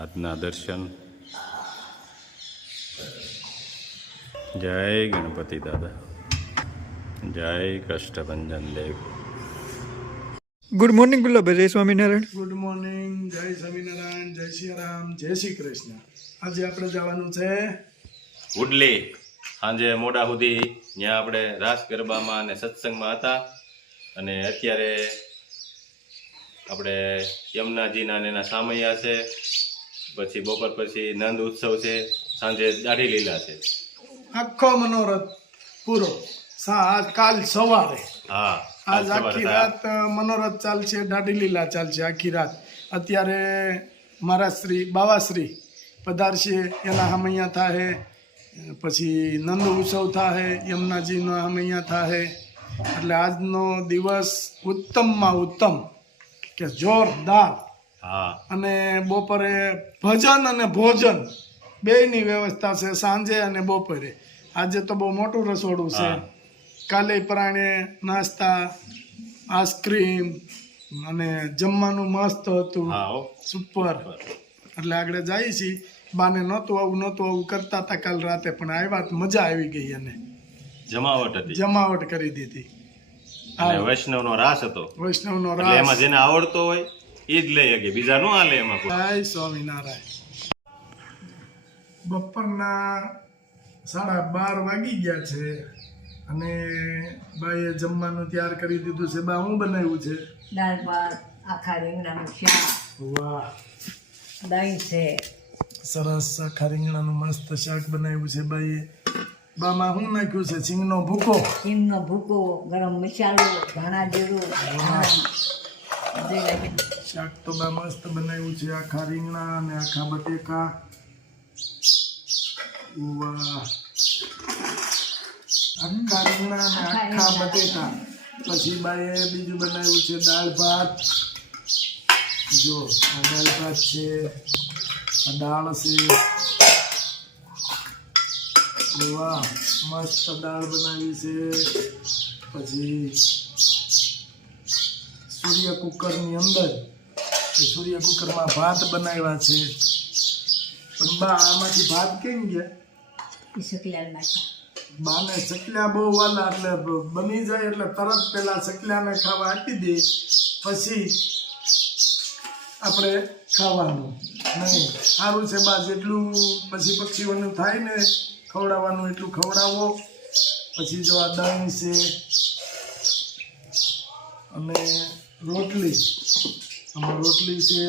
આજના દર્શન. જય ગણપતિ દાદા, જય કષ્ટભંજન દેવ. Good morning Gulabbhai. જય સ્વામિનારાયણ. ગુડ મોર્નિંગ, જય સ્વામિનારાયણ, જય શ્રી રામ, જય શ્રી કૃષ્ણ. આજે આપણે જવાનું છે ઉડલી. સાંજે મોડા સુધી ત્યાં આપણે રાસ ગરબામાં અને સત્સંગમાં હતા, અને અત્યારે આપણે યમુનાજીના અને એના સામૈયા છે. પછી બપોર પછી નંદ ઉત્સવ છે, સાંજે દાઢી લીલા છે. આખો મનોરથ પૂરો. આજ કાલ સવારે હા, આજ આખી રાત મનોરથ ચાલશે, દાઢી લીલા ચાલશે આખી રાત. અત્યારે મારા શ્રી બાવાશ્રી પધારશે, એના હમૈયા થાય. પછી નંદ ઉત્સવ થાય, યમુનાજીનો હમૈયા થાય. એટલે આજનો દિવસ ઉત્તમમાં ઉત્તમ, કે જોરદાર. હા, અને બપોરે ભજન અને ભોજન બેયની વ્યવસ્થા છે, સાંજે અને બપોરે. આજે તો બહુ મોટું રસોડું છે. કાલે પરાણે નાસ્તા, આઈસ્ક્રીમ અને જમવાનું મસ્ત હતું, સુપર. એટલે આગળ જાય છીએ. બાને નહોતું આવું કરતા હતા કાલ રાતે, પણ આવ્યા તો મજા આવી ગઈ. અને જમાવટ કરી દીધી. વૈષ્ણવનો રાસ હતો. વૈષ્ણવનો રાસ, એમાં જેને આવડતો હોય એ જ લઈ શકે, બીજા નો હાલે એમાં. જય સ્વામિનારાયણ. બપોરના 12:30 વાગી ગયા છે, અને બાઈએ જમવાનું તૈયાર કરી દીધું છે. બા, શું બનાવ્યું છે? દાળ ભાત, આખા રીંગણાનું શાક. વાહ, દહીં છે. સરસ. આખા રીંગણાનું મસ્ત શાક બનાવ્યું છે બાઈએ. બામાં શું નાખ્યું છે? સિંગનો ભૂકો. સિંગનો ભૂકો, ગરમ મસાલો, ધાણા જીરું. શાક તો બા મસ્ત બનાવ્યું છે. આખા રીંગણા અને આખા બટેકા. વાહ, આખા રીંગણા અને આખા બટેકા. પછી બાએ બીજું બનાવ્યું છે દાળ ભાત. જો આ દાળ ભાત છે, આ દાળ છે. વાહ, મસ્ત દાળ બનાવી છે. પછી સૂર્ય કુકરની અંદર, સૂર્ય કુકરમાં ભાત બનાવ્યા છે. પણ બા, આમાંથી ભાત કેમ ગયા? બાને ચકલ્યા બહુ વાલા, એટલે બની જાય એટલે તરત પેલા ચકલ્યાને ખાવા આપી દે, પછી આપણે ખાવાનું. નહીં, સારું છે બા. જેટલું પછી પક્ષીઓનું થાય ને ખવડાવવાનું એટલું ખવડાવો. પછી જો આ દહીં છે અને રોટલી, આમાં રોટલી છે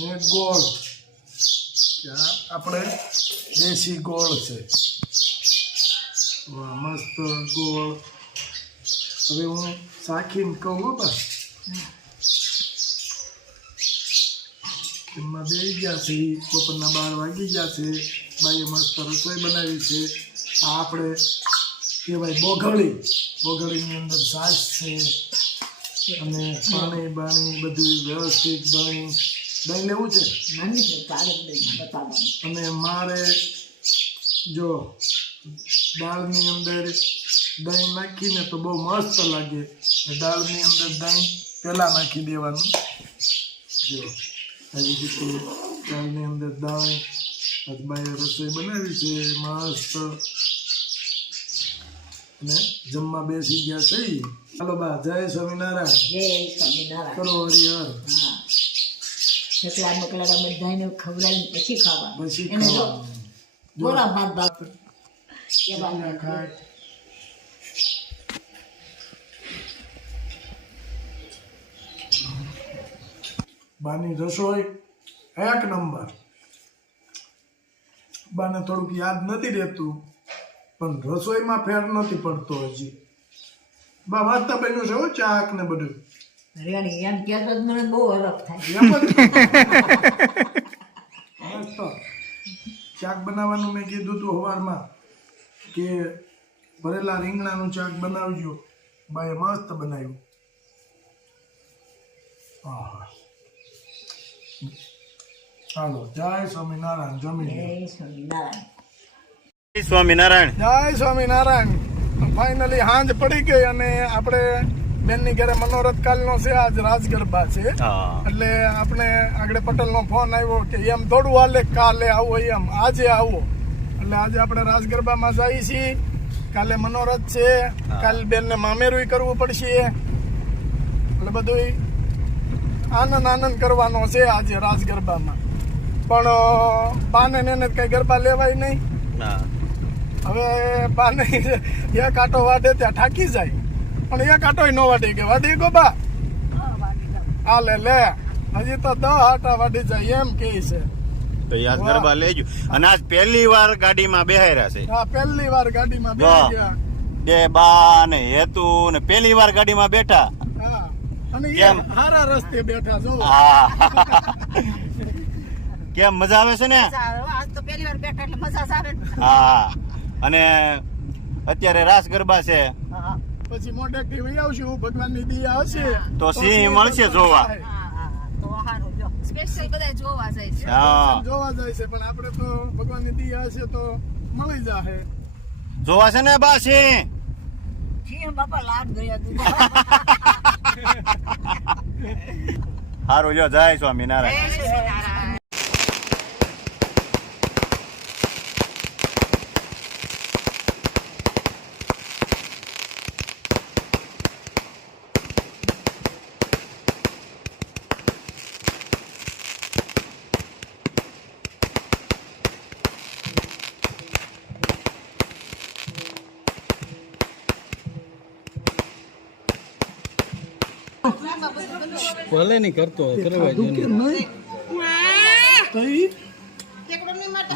ને ગોળ. આપણે દેશી ગોળ છે. વાહ, મસ્ત ગોળ. હવે હું ચાખીને કહું બા. એમાં બે ગયા છે, બપોરના 12 વાગી ગયા છે. બાઈએ મસ્ત રસોઈ બનાવી છે. આ આપણે કહેવાય બોઘળી. બોઘળીની અંદર છાશ છે અને પાણી બાણી બધું વ્યવસ્થિત. દહીં લેવું છે. અને મારે જો દાળની અંદર દહીં નાખીને તો બહુ મસ્ત લાગે. દાળની અંદર દહીં પહેલાં નાખી દેવાનું. જો આવી રીતે દાળની અંદર દહીં. બાઈએ રસોઈ બનાવી છે મસ્ત, અને જમવા બેસી ગયા છે. ચાલો બા, જય સ્વામિનારાયણ. જય સ્વામિનારાયણ. કરો હરિહર. ચકલા બકલા બધાને ખવડાવીને પછી ખાવા. પછી એને ખાવાનું. થોડા ભાત ખાય. બાની રસોઈ એક નંબર. બાને થોડુંક યાદ નથી રહેતું, પણ રસોઈમાં ફેર નથી પડતો હજી. બા, વાંચતા બન્યું છે હો, ચાક ને બધું. રેડી એમ કહેતો જ મને બહુ હરખ થાય. એમ જ. મસ્ત શાક બનાવવાનું મેં કીધું તું સવારમાં, કે ભરેલા રીંગણાનું શાક બનાવજો. બાએ મસ્ત બનાવ્યું. હા, ચાલો, જય સ્વામિનારાયણ. જમી લો. જય સ્વામિનારાયણ. જય સ્વામિનારાયણ. જય સ્વામિનારાયણ. ફાઇનલી સાંજ પડી ગઈ, અને આપણે બેનની ઘરે મનોરથ કાલનો છે, આજ રાસ ગરબા છે. હા એટલે આપણે આગળ પટેલનો ફોન આવ્યો કે એમ થોડું હાલે કાલે આવો એમ આજે આવો. એટલે આજે આપણે રાસ ગરબામાં જઈએ છીએ. કાલે મનોરથ છે, કાલે બેનને મામેરું કરવું પડશે. એટલે બધું આનંદ કરવાનો છે આજે રાસ ગરબામાં. પણ બાને ને કઈ ગરબા લેવાય નહીં. ના હવે બાને એક આટો વાટે ત્યાં ઠાકી જાય, પણ એક આટો ન વાટી કે વાટી ગો બા હાલે લે હજી તો 10 આટા વાટી જાય એમ કે છે. તો યાદ ગરબા લેજો. અને આજ પહેલી વાર ગાડીમાં બેહાર્યા છે. હા, પહેલી વાર ગાડીમાં બેસી ગયા. બે બા ને હેતુ ને પહેલી વાર ગાડીમાં બેઠા. હા, અને એ કેમ? હારા રસ્તે બેઠા જો. હા કેમ મજા આવે છે ને? આજ તો પહેલી વાર બેઠા એટલે મજા જ આવે ને. હા અને અત્યારે રાસ ગરબા છે હા, પછી મોઢેકથી વહી આવશું, ભગવાનની દયા હશે તો સિંહ મળશે જોવા. હા, તો સારું જો સ્પેશિયલ બધા જોવા જાય છે. હા જોવા જાય છે, પણ આપણે તો ભગવાનની દયા હશે તો મળી જાહે. જોવા છે ને બા સિંહ? સિંહ બાપા લાડ ગયા તું. સારું જો જય સ્વામિનારાયણ. ભલે નહીં કરતો કરવા જો કે નહીં તો ઈ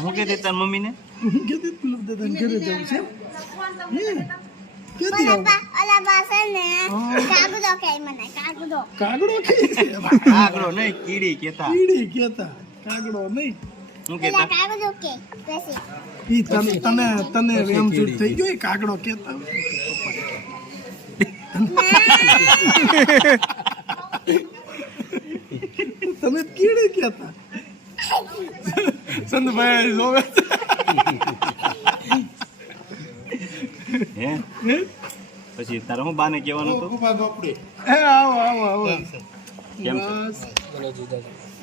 હું કહેતી તાર મમ્મીને? હું કીધું પેલું દાદાને ઘરે જવું છે. કેતી આવું? કાગડો ખાઈ છે. કાગડો નહીં કીડી કેતા. કીડી કેતા, કાગડો નહીં. હું કેતા? ઈ તને એમ છૂટ થઈ ગયો, ઈ કાગડો કેતા. તમે કીડી કેતા. સંતભાઈ જોવે છે. હે પછી તારે હું બાને કહેવાનું હતું? હે આવો કેમ છે? બસ.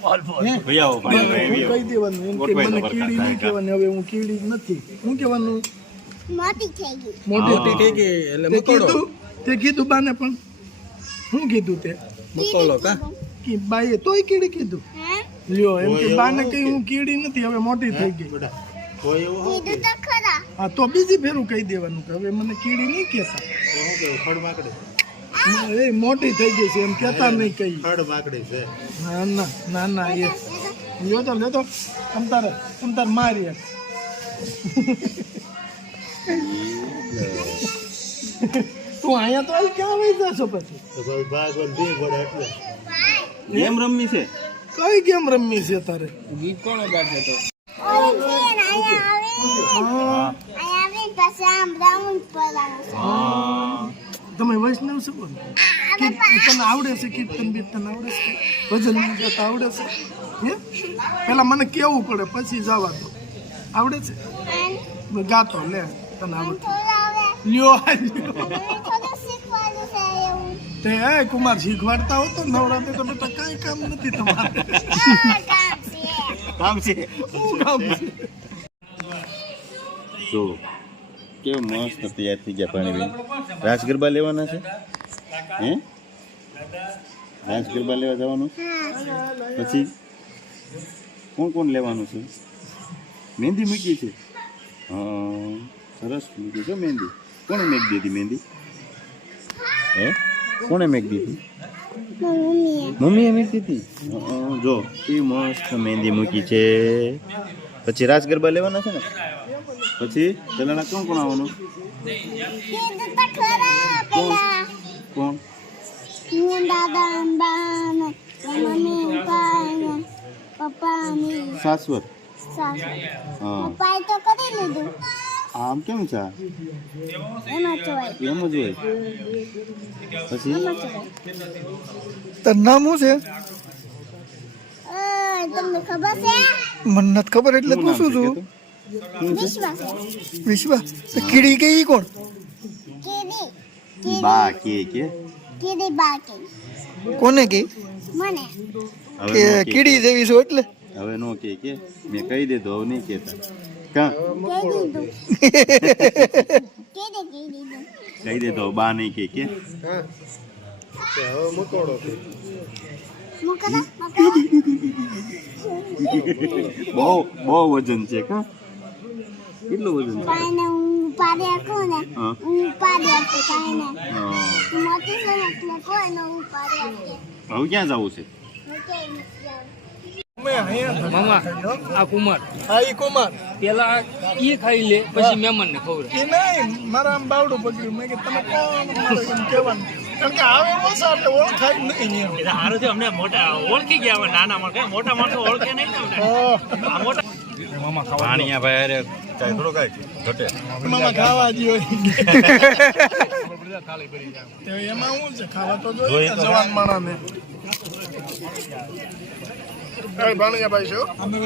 ભાઈ આવો ભાઈ હું ભાઈ કહી દેવાનું એમ કે મને કીડી નહીં કહેવાની. હવે હું કીડી નથી. હું કહેવાનું મોટી થઈ ગઈ. એટલે તે મકોડો કીધું બાને પણ શું કીધું તે મકોડો કા કે બાઈએ તોય કીડી કીધું. લ્યો એમ કે બાને કઈ હું કીડી નથી, હવે મોટી થઈ ગઈ. હા તો બીજી ફેરું કહી દેવાનું કે હવે મને કીડી નહીં કહેતા. એ મોટી થઈ ગઈ છે એમ કહેતા નહીં કઈ. ના એ લ્યો તો લેતો તમતાર મારી. તું અહીંયા તો હાલ ક્યાં વહી જશો પછી? ગેમ રમવી છે? કઈ ગેમ રમવી છે તારે? ગીત કોનો ગાશે તો તમે વૈષ્ણવ છો કોણ? તને આવડે છે કીર્તન બીર્તન આવડે છે? ભજન ગાતા આવડે છે? હે પેલા મને કેવું પડે પછી જવા દો. આવડે છે? ગાતો લે તને આવડે. લ્યો તે કુમાર શીખવાડતા હો તો નવરાત્રી તો બેટા કઈ કામ નથી તમારે. કામ છે. શું કામ છે? જો કેવું મસ્ત તૈયાર થઈ ગયા પાણીબેન. રાસ ગરબા લેવાના છે? હે રાસ ગરબા લેવા જવાનું? પછી કોણ લેવાનું છે? મહેંદી મૂકી છે? હા સરસ મૂકી છે મહેંદી. કોણે મેક દીધી મહેંદી? હે કોણે મેક દીધી? મમ્મીએ મેક દીધી. જો એ મસ્ત મહેંદી મૂકી છે. પછી રાસ ગરબા લેવાના છે ને? પછી ચલાણા કોણ આવવાનું? કોણ? શાશ્વત. હા આમ કેમ છે? એમ જ હોય. પછી તારું નામ શું છે? તમને ખબર છે? મને નથી ખબર એટલે શું પૂછું નામ છે છું. કીધું? શું છે? વિશ્વાસ વિશ્વા તો કીડી કે ઈ કોણ? કેદી બા કે કીધી બાકી કોને કે મને કે કીડી જેવી છો એટલે હવે નો કે મેં કહી દીધું હવે નહીં કહેતા કા કહી દીધો બા નહીં કે બહુ બહુ વજન છે કા કેટલું વજન છે પાને હું ઉપાડી શકું ને હા. હું ઉપાડી શકું કાંઈ ને હા. હું મોટી છું ને એટલે કોઈ ન ઉપાડી શકે હવે ક્યાં જવું છે હું ક્યાંય નથી જવું. મામા આ કુમાર હા ઈ કુમાર પેલા ઈ ખાઈ લે પછી મહેમાન ને ખવડાવે એ નહીં મારા આમ બાવડું પકડ્યું મેં કે તમે કોણ મારો એમ કહેવાનું કારણ કે આવે ઓછા એટલે ઓળખાય જ નહીં એમ. સારું છે અમને મોટા ઓળખી ગયા હવે નાના માણસો મોટા માણસો ઓળખે નહીં ને અમને. આ મોટા પાણીયા ભાઈ અરે ચાય થોડો કાંઈ ઘટે મામા ખાવા જ હોય તો એમાં શું છે ખાવા તો જોઈએ ને જવાન માણસને ભાણિયા ભાઈ છો અમે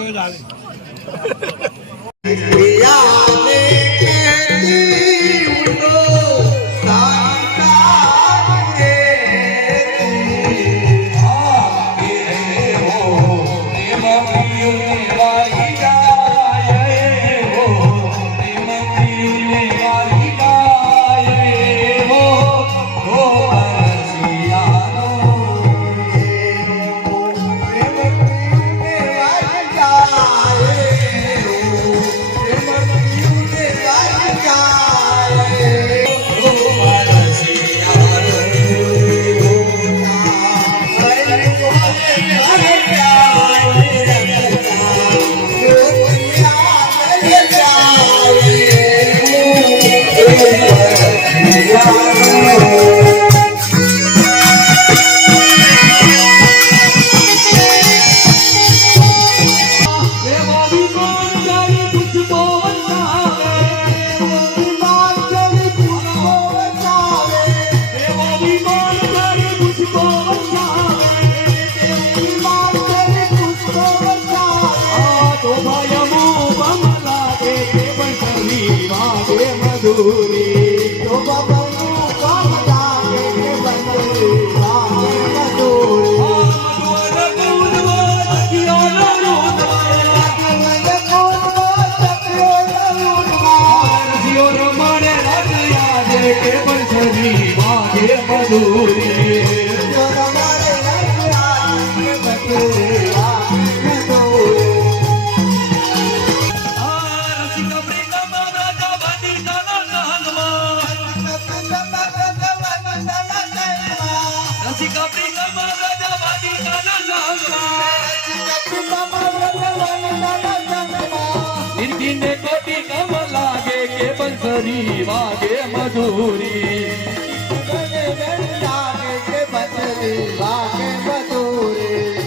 વાગે મધુરી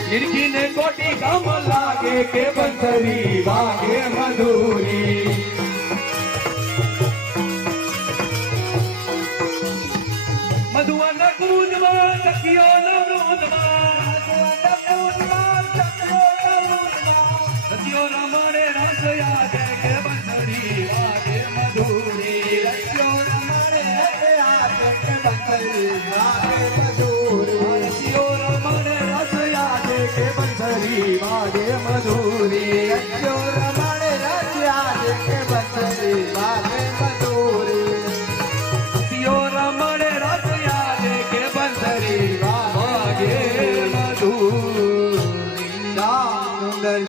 નિરખીને કોટી ગમ લાગે કે બંસરી વાગે મધુરી મધુવન કૂંજમાં સખીઓ ન વૃંદમાં સખીઓ રમણે રસ યાદે કે બંસરી વાગે મધુરી રસ્યો રમણે રસ યાદે કે બંસરી વાગે મધુરી રસ્યો રમણે રસ યાદે કે બંસરી વાગે મધુરી રસ્યો રમણે રસ યાદે કે બંસરી વાગે મધુરી રસ્યો રમણે રસ યાદે કે બંસરી વાગે મધુરી